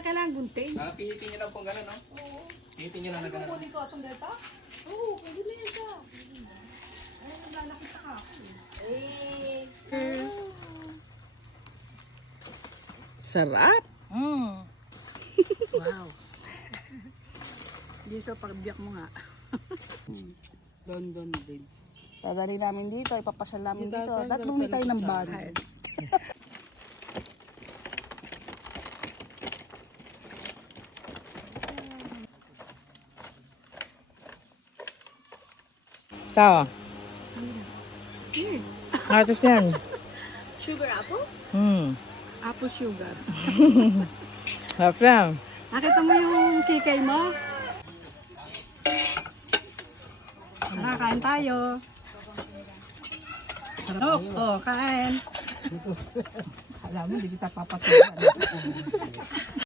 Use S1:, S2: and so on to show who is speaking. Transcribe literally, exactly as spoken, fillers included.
S1: Kailangan gunting.
S2: Ah, pihitin niyo lang po gano'n, no? Oo. Pihitin niyo lang na gano'n.
S1: Kukunin ko itong dito? Oo, pwede na yan ka. Ay, nakita ka. Eh.
S3: Sarap.
S1: Mm. Wow. Hindi so pagbiyak mo nga. London Bridge.
S3: Dadali namin dito, ipapasyal namin dito.
S1: Dito,
S3: At bumili tayo ng bag. Ito. Atos yan.
S1: Sugar apple?
S3: Hmm.
S1: Apple sugar.
S3: Sarap yan.
S1: Nakita mo yung kikay mo? Nakakain tayo. Sarap. Oh, kain.
S3: Alam mo, hindi kita papatulan.